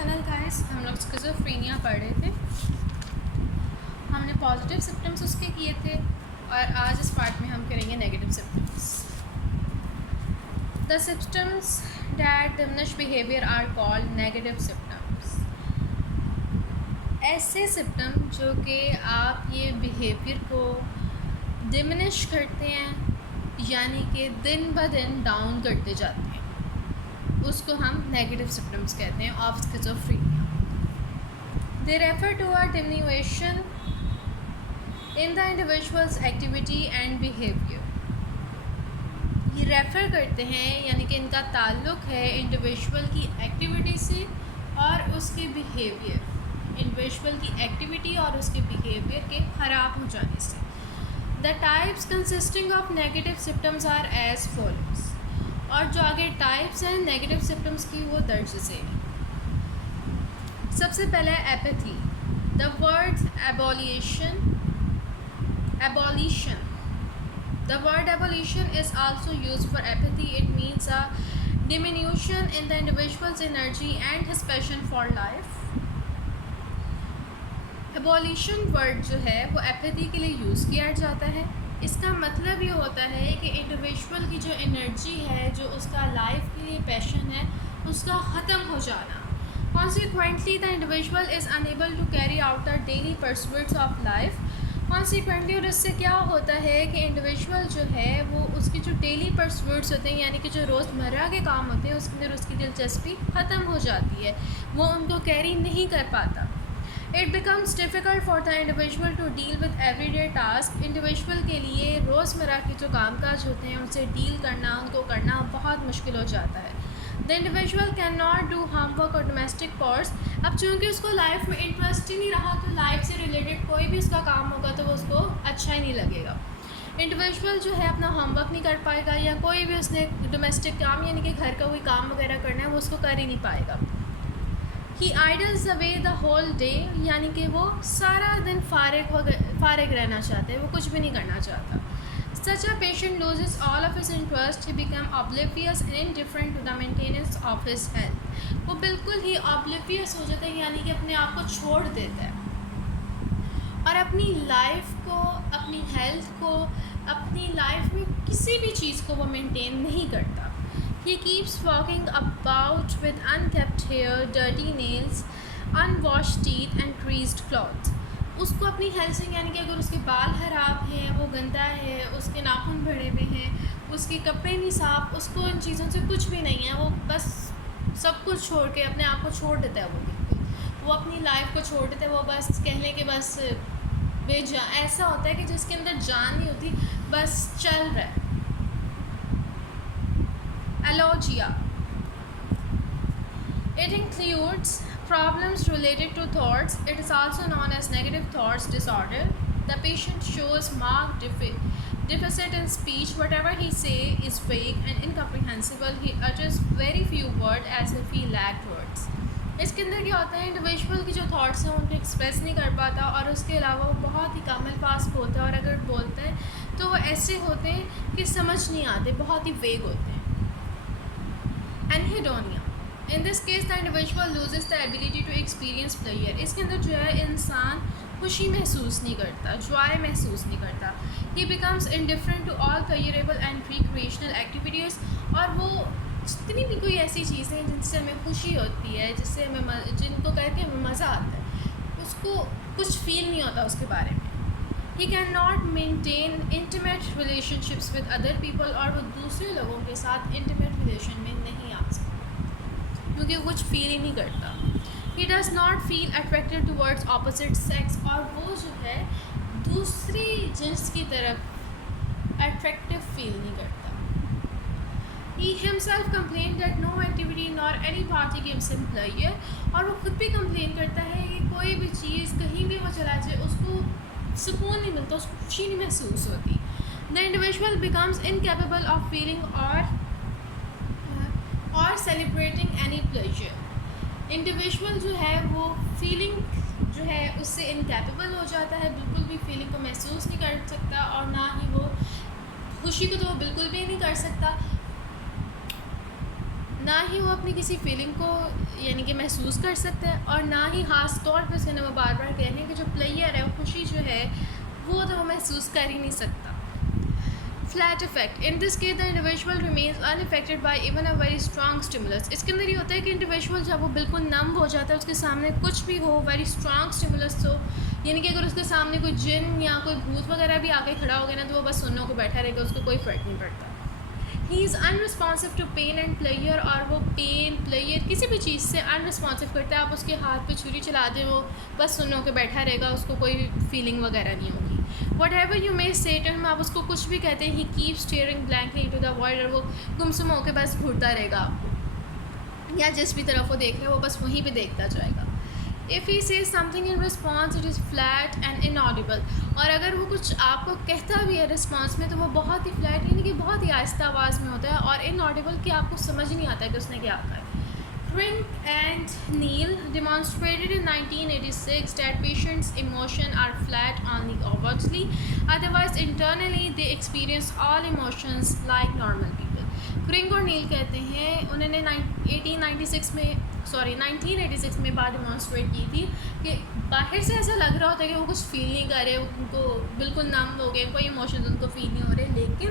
Channel guys, हम लोग schizophrenia पढ़ रहे थे। हमने पॉजिटिव सिम्टम्स उसके किए थे और आज इस पार्ट में हम करेंगे negative symptoms. The symptoms that diminish behaviour are called negative symptoms. ऐसे सिम्टम जो कि आप ये बिहेवियर को डिमिनिश करते हैं, यानी कि दिन ब दिन डाउन करते जाते हैं, उसको हम नेगेटिव सिम्टम्स कहते हैं of schizophrenia. They refer to a diminution in the individual's activity and behavior. ये रेफ़र करते हैं यानी कि इनका ताल्लुक़ है इंडिविजुअल की एक्टिविटी से और उसके बिहेवियर, इंडिविजुअल की एक्टिविटी और उसके बिहेवियर के ख़राब हो जाने से। The types consisting of negative symptoms are as follows. और जो आगे टाइप्स हैं नेगेटिव सिम्टम्स की वो दर्ज से। सबसे पहले apathy. The word abolition the word abolition is also used for apathy. It means a diminution in the individuals energy and his passion for life. Abolition word जो है वो एपैथी के लिए यूज़ किया जाता है. इसका मतलब ये होता है कि इंडिविजुअल की जो एनर्जी है, जो उसका लाइफ के लिए पैशन है, उसका ख़त्म हो जाना. Consequently, the individual is unable to carry out the daily pursuits of life. Consequently, और इससे क्या होता है कि इंडिविजुअल जो है वो उसकी जो डेली परस्यूट्स होते हैं, यानी कि जो रोज़मर्रा के काम होते हैं, उसके अंदर उसकी दिलचस्पी ख़त्म हो जाती है, वो उनको कैरी नहीं कर पाता. It becomes difficult for the individual to deal with everyday tasks. Individual के लिए रोज़मर्रा के जो कामकाज होते हैं उनसे डील करना, उनको करना बहुत मुश्किल हो जाता है. The individual cannot do homework or domestic chores. अब चूँकि उसको लाइफ में इंटरेस्ट ही नहीं रहा, तो लाइफ से रिलेटेड कोई भी उसका काम होगा तो वो उसको अच्छा ही नहीं लगेगा. इंडिविजुअल जो है अपना होमवर्क नहीं कर पाएगा, या कोई भी उसने डोमेस्टिक काम यानी कि घर का कोई काम वगैरह करना है वो उसको कर ही नहीं पाएगा. He idles away the whole day, यानी कि वो सारा दिन फारिग रहना चाहता है, वो कुछ भी नहीं करना चाहता. Such a patient loses all of his interest. He becomes oblivious and indifferent to the maintenance of his health. वो बिल्कुल ही oblivious हो जाता है, यानी कि अपने आप को छोड़ देता है और अपनी लाइफ को, अपनी हेल्थ को, अपनी लाइफ में किसी भी चीज़ को वो मेंटेन नहीं करता. He keeps walking about with unkempt hair, dirty nails, unwashed teeth and creased clothes. उसको अपनी हेल्थ से, यानी कि अगर उसके बाल ख़राब हैं, वो गंदा है, उसके नाखून बढ़े हुए हैं, उसके कपड़े नहीं साफ, उसको इन चीज़ों से कुछ भी नहीं है. वो बस सब कुछ छोड़ के अपने आप को छोड़ देता है. वो बिल्कुल वो अपनी लाइफ को छोड़ देता है. वो बस कहने के बस बेजान ऐसा होता है कि जिसके अंदर जान नहीं होती, बस चल रहा है. Alogia. It includes problems related to thoughts. It is also known as negative thoughts disorder. The patient shows marked deficit in speech. Whatever he says is vague and incomprehensible. He utters very few words as if he lacked words. इसके अंदर क्या होता है, individual की जो thoughts हैं उनको express नहीं कर पाता, और उसके अलावा वो बहुत ही कम अल्फाज बोलता है, और अगर बोलते हैं तो वो ऐसे होते हैं कि समझ नहीं आते, बहुत ही वेग होते हैं. Anhedonia. In this case, the individual loses the ability to experience pleasure. इसके अंदर जो है इंसान खुशी महसूस नहीं करता, जॉय महसूस नहीं करता. He becomes indifferent to all pleasurable and recreational activities. और वो जितनी भी कोई ऐसी चीज़ें हैं जिनसे हमें खुशी होती है, जिससे हमें जिनको करके हमें मज़ा आता है, उसको कुछ फील नहीं होता उसके बारे में. He cannot maintain intimate relationships with other people. और वो दूसरे लोगों के साथ intimate relation में नहीं आ सकता क्योंकि वो कुछ फील ही नहीं करता. He does not feel attracted towards opposite sex. और वो जो है दूसरी जिन्स की तरफ अट्रैक्टिव फील नहीं करता. He himself complained that no activity nor any party gives him pleasure. और वो खुद भी कंप्लेन करता है कि कोई भी चीज़ कहीं भी वो चला जाए उसको सुकून नहीं मिलता, उसको खुशी नहीं महसूस होती. The individual becomes incapable of feeling or celebrating any pleasure. Individual जो है वो फीलिंग जो है उससे इनकेपेबल हो जाता है, बिल्कुल भी फीलिंग को महसूस नहीं कर सकता, और ना ही वो खुशी को तो वो बिल्कुल भी नहीं कर सकता. ना ही वो अपनी किसी फीलिंग को यानी कि महसूस कर सकता है, और ना ही ख़ास तौर पे उसके वो बार बार कह रहे हैं कि जो प्लेयर है वो खुशी जो है वो तो महसूस कर ही नहीं सकता। Flat effect, in this case the individual remains unaffected bye even a very strong stimulus. इसके अंदर ये होता है कि इंडिविजुअल जब वो बिल्कुल नम हो जाता है, उसके सामने कुछ भी हो, वेरी स्ट्रॉन्ग स्टिमुलस हो, यानी कि अगर उसके सामने कोई जिन या कोई भूत वगैरह भी आके खड़ा हो गया ना, तो वो बस सुनने को बैठा रहेगा, उसको कोई फ़र्क नहीं पड़ता। He is unresponsive to pain and pleasure, और वो पेन प्लेयर किसी भी चीज़ से अनरिस्पॉन्सिव करता है। आप उसके हाथ पे छुरी चला दें, वो बस सुन के बैठा रहेगा, उसको कोई फीलिंग वगैरह नहीं होगी। वट एवर यू मे से टू हिम, आप उसको कुछ भी कहते हैं, he keep staring blankly to the void, और वो गुमसुम होकर बस घूरता रहेगा आपको, या जिस भी तरफ वो देख रहे हो वो बस वहीं पर देखता जाएगा। इफ़ ही से something in response it is flat and inaudible, और अगर वो कुछ आपको कहता भी है रिस्पॉन्स में, तो वो बहुत ही फ्लैट यानी कि बहुत ही आहिस्ता आवाज़ में होता है, और इनऑडिबल कि आपको समझ नहीं आता है कि उसने क्या कहा है। Krink and Neal demonstrated in 1986 that patients' emotions are flat only outwardly, otherwise internally they experience all emotions like normal people. Crick और नील कहते हैं, उन्होंने 1986 में बात डिमॉन्स्ट्रेट की थी कि बाहर से ऐसा लग रहा होता है कि वो कुछ फील नहीं कर रहे, उनको बिल्कुल नम हो गए, कोई इमोशंस उनको फील नहीं हो रहे, लेकिन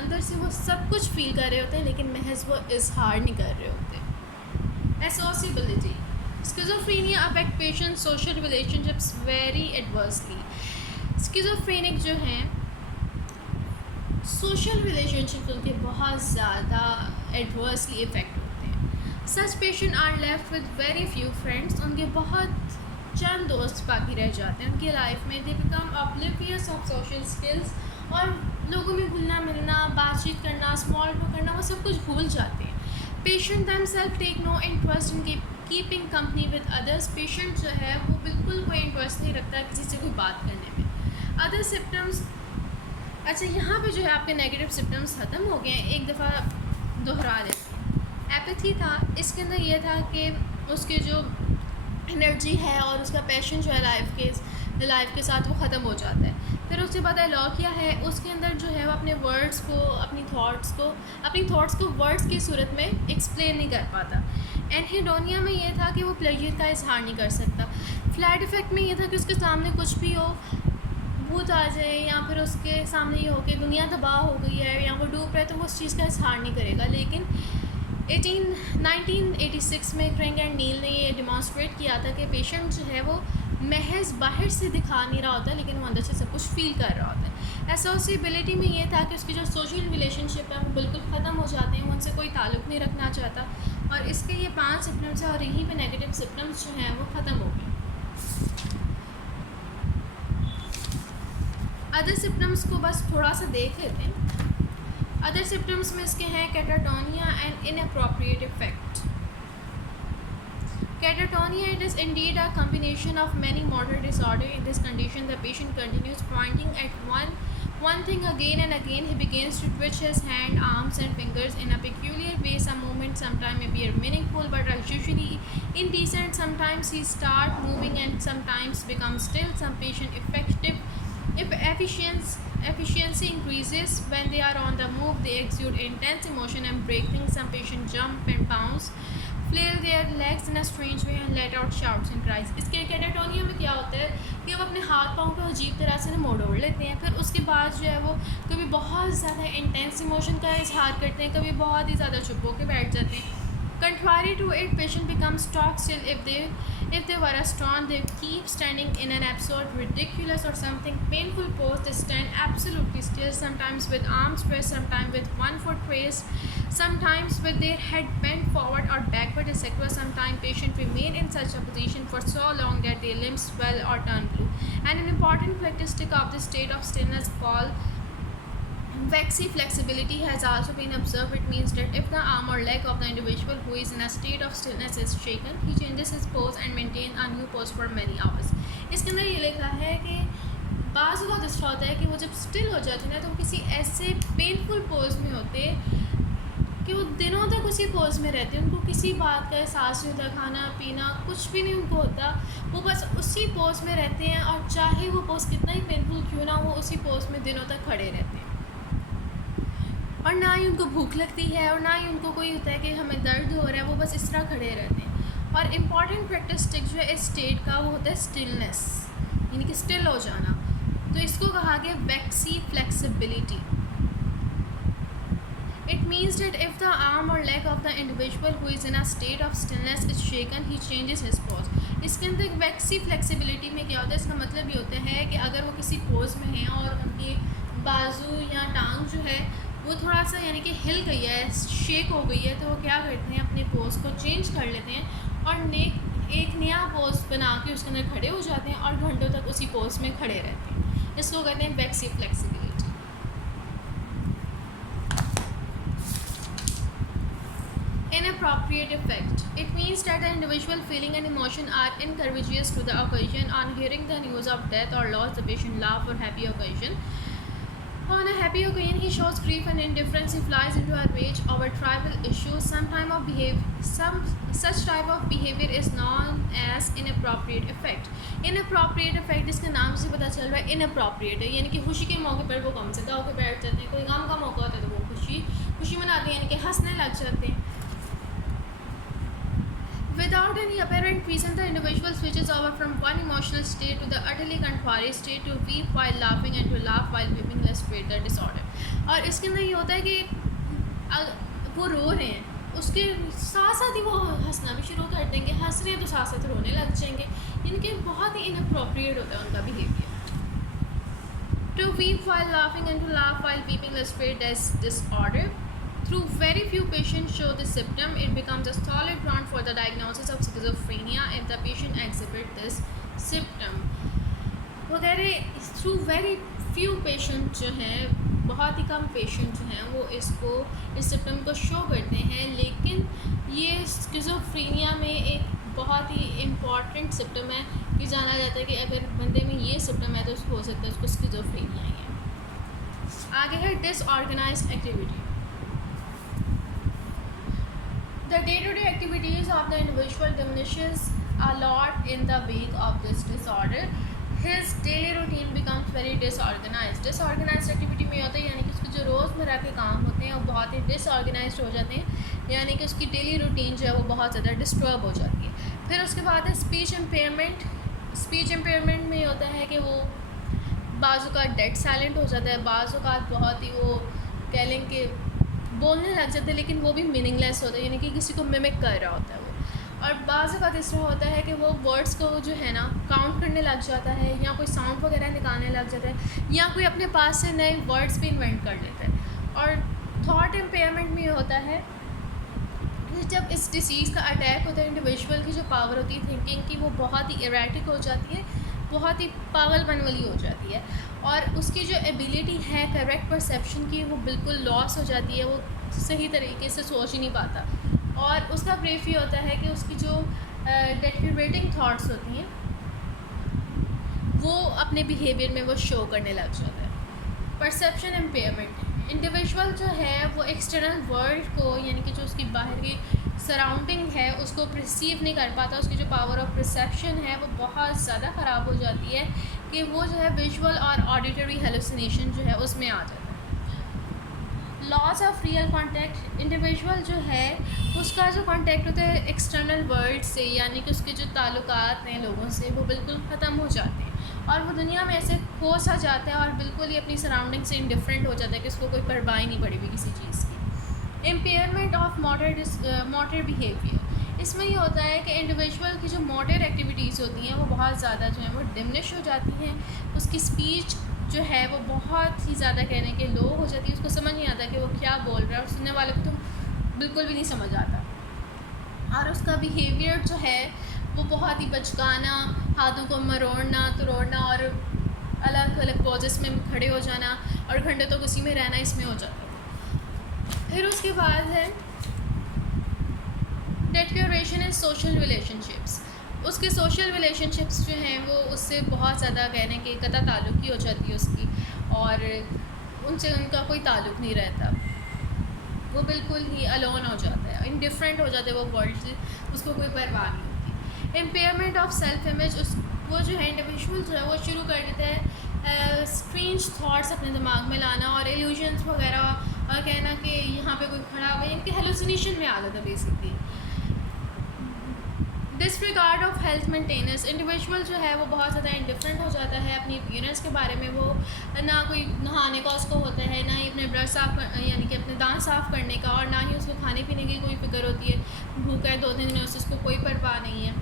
अंदर से वो सब कुछ फील कर रहे होते हैं, लेकिन महज वो इजहार नहीं कर रहे होते। Associability. Schizophrenia affect patients' social relationships very adversely. Schizophrenic जो हैं social relationships उनके बहुत ज़्यादा adversely affect होते हैं। Such patients are left with very few friends. उनके बहुत चंद दोस्त बाकी रह जाते हैं उनकी लाइफ में। They become oblivious of social skills, और लोगों में घुलना मिलना, बातचीत करना, स्मॉल टॉक करना, वो सब कुछ भूल जाते हैं। Patient themselves take no interest in keeping company with others. Patient जो है वो बिल्कुल कोई इंटरेस्ट नहीं रखता है किसी से कोई बात करने में। अदर सिम्टम्स, अच्छा यहाँ पे जो है आपके नेगेटिव सिम्टम्स ख़त्म हो गए हैं, एक दफ़ा दोहरा देते हैं। एपैथी था, इसके अंदर ये था कि उसकी जो एनर्जी है और उसका पैशन जो है लाइफ के साथ वो ख़त्म हो जाता है। फिर उसके बाद एलॉकिया है, उसके अंदर जो है वो अपने वर्ड्स को, अपनी थॉट्स को वर्ड्स की सूरत में एक्सप्लेन नहीं कर पाता। एनहेडोनिया में ये था कि वो प्लेजर का इजहार नहीं कर सकता। फ्लैट इफेक्ट में ये था कि उसके सामने कुछ भी हो, भूत आ जाए या फिर उसके सामने ये हो कि दुनिया तबाह हो गई है या वो डूब रहा है, तो वो उस चीज़ का इजहार नहीं करेगा। लेकिन 1986 में क्रिंक एंड नील ने ये डिमॉन्स्ट्रेट किया था कि पेशेंट जो है वो महज बाहर से दिखा नहीं रहा होता, लेकिन वो अंदर से सब कुछ फील कर रहा होता है। एसोसिएबिलिटी में ये था कि उसकी जो सोशल रिलेशनशिप है वो बिल्कुल ख़त्म हो जाते हैं, वो उनसे कोई ताल्लुक़ नहीं रखना चाहता, और इसके ये 5 सिम्टम्स हैं, और यहीं पे नेगेटिव सिम्टम्स जो हैं वो ख़त्म हो गए। अदर सिम्टम्स को बस थोड़ा सा देख लेते हैं। अदर सिम्टम्स में इसके हैं catatonia and inappropriate effect. Catatonia, it is indeed a combination of many motor disorders. In this condition, the patient continues pointing at one thing again and again. He begins to twitch his hand, arms, and fingers in a peculiar way. Some movements sometimes may be meaningful, but are usually indecent. Sometimes he starts moving and sometimes becomes still. Some patient if efficiency increases when they are on the move. They exude intense emotion and break things. Some patients jump and bounce, flail their legs in a strange way and let out shouts and cries. इसके catatonia में क्या होता है कि वो अपने हाथ पाँव को अजीब तरह से मोड़ लेते हैं, फिर उसके बाद जो है वो कभी बहुत ज़्यादा इंटेंस इमोशन का इजहार करते हैं, कभी बहुत ही ज़्यादा चुप होकर बैठ जाते हैं। Contrary to it, patient becomes stock still. If they were strong, they keep standing in an absurd, ridiculous, or something painful pose. They stand absolutely still, sometimes with arms pressed, sometimes with one foot raised, sometimes with their head bent forward or backward, etc. Sometimes patients remain in such a position for so long that their limbs swell or turn blue. And an important characteristic of this state of stillness called waxy flexibility has also been observed. It means that if the arm or leg of the individual who is in a state of stillness is shaken, he changes his pose and maintains a new pose for many hours. इसके अंदर ये लिखा है कि बाज़ वक़्त ऐसा होता है कि वो जब स्टिल हो जाते हैं ना, तो वो किसी ऐसे पेनफुल पोज में होते कि वो दिनों तक उसी पोज में रहते हैं, उनको किसी बात का एहसास नहीं होता, खाना पीना कुछ भी नहीं उनको होता, वो बस उसी पोज में रहते हैं, और चाहे वो पोज कितना ही पेनफुल क्यों ना हो, उसी पोज में दिनों तक खड़े रहते हैं। और ना ही उनको भूख लगती है और ना ही उनको कोई होता है कि हमें दर्द हो रहा है, वो बस इस तरह खड़े रहते हैं। और इम्पॉर्टेंट करेक्टरिस्टिक जो है इस स्टेट का वो होता है स्टिलनेस, यानी कि स्टिल हो जाना। तो इसको कहा गया waxy flexibility. It means that if the arm or leg of the individual who is in a state of stillness is shaken, he changes his pose. इसके अंदर वैक्सी फ्लेक्सिबिलिटी में क्या होता है, इसका मतलब ये होता है कि अगर वो किसी पोज में हैं और उनकी बाजू या टांग जो है वो थोड़ा सा यानी कि हिल गई है, शेक हो गई है, तो वो क्या करते हैं, अपने पोज को चेंज कर लेते हैं और एक नया पोज बना के उसके अंदर खड़े हो जाते हैं और घंटों तक उसी पोज में खड़े रहते हैं। इसको कहते हैं waxy flexibility. Inappropriate effect. It means that the individual feeling and emotion are inconspicuous to the occasion. On hearing the news of death or loss, the patient laugh for happy occasion. On a happy occasion, he shows grief and indifference. He flies into a rage over trivial issues. Such type of behavior is known as inappropriate effect. Inappropriate effect इसके नाम से पता चल रहा है inappropriate है, यानी कि खुशी के मौके पर वो कम से होकर बैठ जाते हैं, कोई गम का मौका होता है तो वो खुशी मनाते हैं, यानी कि हंसने लग जाते हैं। Without any apparent reason, the individual switches over from one emotional state to the utterly contrary state, to weep while laughing and to laugh while weeping, illustrate the disorder. और इसके अंदर ये होता है कि वो रो रहे हैं, उसके साथ साथ ही वो हंसना भी शुरू कर देंगे, हंस रहे हैं तो साथ साथ रोने लग जाएंगे, इनके बहुत ही इनअप्रोप्रिएट होता है उनका behaviour. To weep while laughing and to laugh while weeping, illustrate this disorder. Through very few patients show this symptom, it becomes a solid ground for the diagnosis of schizophrenia if the patient exhibit this symptom. वो कह रहे through very few patient जो हैं, बहुत ही कम patient जो हैं वो इस सिम्टम को शो करते हैं, लेकिन ये स्किज़ोफ्रेनिया में एक बहुत ही इम्पॉर्टेंट सिम्टम है कि जाना जाता है कि अगर बंदे में ये सिम्टम है तो उसको हो सकता है उसको स्किज़ोफ्रेनिया ही है। आगे है disorganised activity. The day-to-day activities of the individual diminishes a lot in the wake of this disorder. His daily routine becomes very disorganized. Disorganized activity में होता है यानी कि उसके जो रोज़मर्रा के काम होते हैं वो बहुत ही disorganized हो जाते हैं, यानी कि उसकी डेली रूटीन जो है वो बहुत ज़्यादा डिस्टर्ब हो जाती है। फिर उसके बाद है स्पीच इम्पेयरमेंट। स्पीच इम्पेयरमेंट में होता है कि वो बाज़ का डेड साइलेंट हो जाता है, बाज़ का बहुत ही वो कह लें कि बोलने लग जाते हैं, लेकिन वो भी मीनिंगलेस होता है, यानी कि किसी को मिमिक कर रहा होता है वो। और बाज़ का तीसरा होता है कि वो वर्ड्स को जो है ना काउंट करने लग जाता है, या कोई साउंड वगैरह निकालने लग जाता है, या कोई अपने पास से नए वर्ड्स भी इन्वेंट कर लेता है। और थॉट इम्पेयरमेंट में होता है जब इस डिसीज़ का अटैक होता है, इंडिविजुअल की जो पावर होती है थिंकिंग की वो बहुत ही इरेटिक हो जाती है, बहुत ही पागलपन वाली हो जाती है, और उसकी जो एबिलिटी है करेक्ट परसेप्शन की वो बिल्कुल लॉस हो जाती है, वो सही तरीके से सोच ही नहीं पाता। और उसका ब्रेफ ये होता है कि उसकी जो डेटरेटिंग थाट्स होती हैं वो अपने बिहेवियर में वो शो करने लग जाता है। परसेप्शन इम्पेयरमेंट, इंडिविजुअल जो है वो एक्सटर्नल वर्ल्ड को यानी कि जो उसकी बाहर की सराउंडिंग है उसको परसीव नहीं कर पाता, उसकी जो पावर ऑफ परसेप्शन है वो बहुत ज़्यादा ख़राब हो जाती है कि वो जो है विजुअल और ऑडिटरी हेलुसिनेशन जो है उसमें आ जाता है। Loss of real contact, individual जो है उसका जो कांटेक्ट होता है एक्सटर्नल वर्ल्ड से, यानी कि उसके जो ताल्लुकात हैं लोगों से वो बिल्कुल ख़त्म हो जाते हैं और वो दुनिया में ऐसे खो सा जाता है और बिल्कुल ही अपनी सराउंडिंग से इंडिफरेंट हो जाता है कि उसको कोई परवाह ही नहीं पड़ी हुई किसी चीज़ की। इम्पेयरमेंट ऑफ मोटर बिहेवियर, इसमें ये होता है कि इंडिविजुअल की जो मोटर एक्टिविटीज़ होती हैं वो बहुत ज़्यादा जो है वो डिमिनिश हो जाती हैं, उसकी स्पीच जो है वो बहुत ही ज़्यादा कहने के लो हो जाती है, उसको समझ नहीं आता कि वो क्या बोल रहा है और सुनने वाले को तो बिल्कुल भी नहीं समझ आता। और उसका बिहेवियर जो है वो बहुत ही बचकाना, हाथों को मरोड़ना तोड़ना और अलग अलग पोजेस में खड़े हो जाना और घंटे तक उसी में रहना इसमें हो जाता है। फिर उसके बाद है डेटोरेशन इन सोशल रिलेशनशिप्स, उसके सोशल रिलेशनशिप्स जो हैं वो उससे बहुत ज़्यादा कहने के कता ताल्लुक़ ही हो जाती है उसकी, और उनसे उनका कोई ताल्लुक़ नहीं रहता, वो बिल्कुल ही अलोन हो जाता है, इंडिफरेंट हो जाता है वो वर्ल्ड से, उसको कोई परवाह नहीं होती। इम्पेयरमेंट ऑफ सेल्फ इमेज, उस वो जो है इंडिविजुअल जो है वो शुरू कर देता है स्ट्रेंज थॉट्स अपने दिमाग में लाना और इल्यूजन्स वगैरह और कहना कि यहाँ पे कोई खड़ा हुआ है, इनके हेलुसिनेशन में आ जाता है basically. Disregard of health maintenance, individual जो है वो बहुत ज़्यादा इंडिफरेंट हो जाता है अपनी अपीयरेंस के बारे में। वो ना कोई नहाने का उसको होता है, ना ही अपने ब्रश साफ यानी कि अपने दांत साफ़ करने का, और ना ही उसको खाने पीने की कोई फिक्र होती है। भूखा है 2-3 दिनों से, उसको कोई परवाह नहीं है।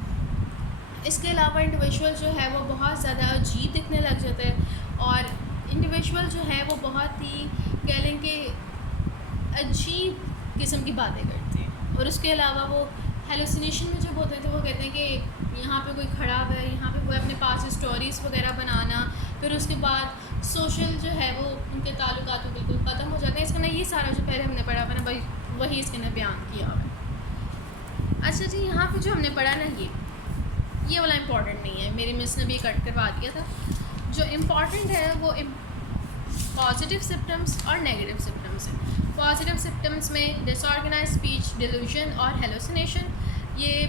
इसके अलावा इंडिविजुअल जो है वो बहुत ज़्यादा अजीब दिखने लग जाता है, और इंडिविजुअल जो है वो बहुत ही कह लें कि अजीब किस्म की बातें करते हैं। और उसके अलावा वो हेलुसिनेशन में जब होते थे वो कहते हैं कि यहाँ पे कोई खड़ा हुआ है, यहाँ पे वो अपने पास स्टोरीज़ वगैरह बनाना, फिर उसके बाद सोशल जो है वो उनके ताल्लुकात बिल्कुल ख़त्म हो जाते हैं। इसके अंदर ये सारा जो पहले हमने पढ़ा मैंने वही इसके अंदर बयान किया हुआ है। अच्छा जी, यहाँ पे जो हमने पढ़ा ना ये वाला इम्पॉर्टेंट नहीं है, मेरी मिस ने भी कट करवा दिया था। जो इम्पॉर्टेंट है वो पॉजिटिव सिम्टम्स और नेगेटिव सिम्टम्स हैं। पॉजिटिव सिम्टम्स में डिसऑर्गेनाइज स्पीच, डिल्यूजन और हेलुसिनेशन, ये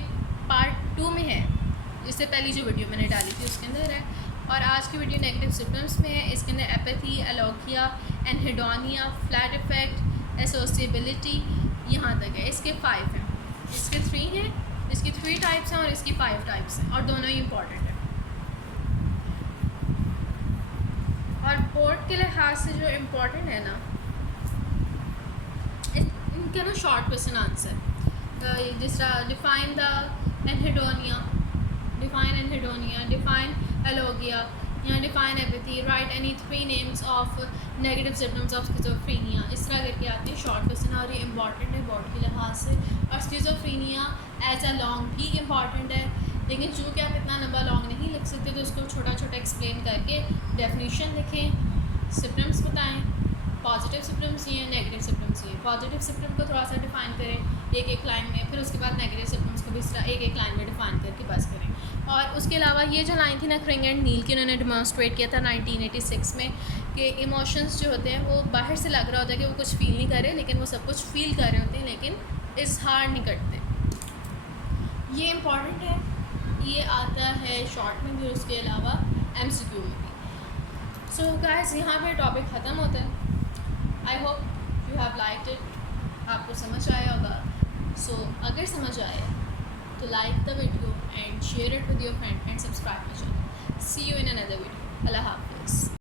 पार्ट 2 में है। इससे पहली जो वीडियो मैंने डाली थी उसके अंदर है। और आज की वीडियो नेगेटिव सिम्टम्स में है। इसके अंदर एपैथी, एलोकिया, एनहेडोनिया, फ्लैट इफेक्ट, एसोसिएबिलिटी, यहाँ तक है। इसके 5 हैं, इसके 3 हैं, इसकी 3 टाइप्स हैं और इसकी 5 टाइप्स हैं, और दोनों ही इम्पॉर्टेंट है। और बोर्ड के लिहाज से जो इम्पोर्टेंट है ना, इनका ना शॉर्ट क्वेश्चन आंसर, जिस तरह डिफाइन द एनहेडोनिया, डिफाइन एलोगिया या define apathy, right any 3 names of negative symptoms of schizophrenia, इस तरह करके आते हैं शॉर्ट क्वेश्चन, और ये इम्पॉर्टेंट है बोर्ड के लिहाज से। और स्किज़ोफ्रेनिया एज अ लॉन्ग भी इम्पॉर्टेंट है, लेकिन चूँकि आप इतना लंबा लॉन्ग नहीं लिख सकते तो उसको छोटा छोटा एक्सप्लेन करके डेफिनेशन लिखें, सिम्टम्स बताएं, पॉजिटिव सिम्टम्स ये हैं, नेगेटिव सिम्टम्स ये। पॉजिटिव सिम्टम को थोड़ा सा डिफाइन करें एक लाइन में, फिर उसके बाद नेगेटिव सिम्टम्स को भी इस तरह एक लाइन में डिफाइन करके बस करें। और उसके अलावा ये जो लाइन थी ना क्रिंग एंड नील की, उन्होंने डेमोन्स्ट्रेट किया था 1986 में कि इमोशंस जो होते हैं वो बाहर से लग रहा होता है कि वो कुछ फील नहीं कर रहे, लेकिन वो सब कुछ फील कर रहे होते हैं, लेकिन इजहार नहीं करते। ये इम्पॉर्टेंट है, ये आता है शॉर्ट में भी, उसके अलावा MCQ में भी। सो गाइस, यहाँ पे टॉपिक ख़त्म होता है। I hope you have liked it, आपको समझ आया होगा। सो अगर समझ आए तो like the video and share it with your friend and subscribe my channel. See you in another video. अल्लाह हाफिज़।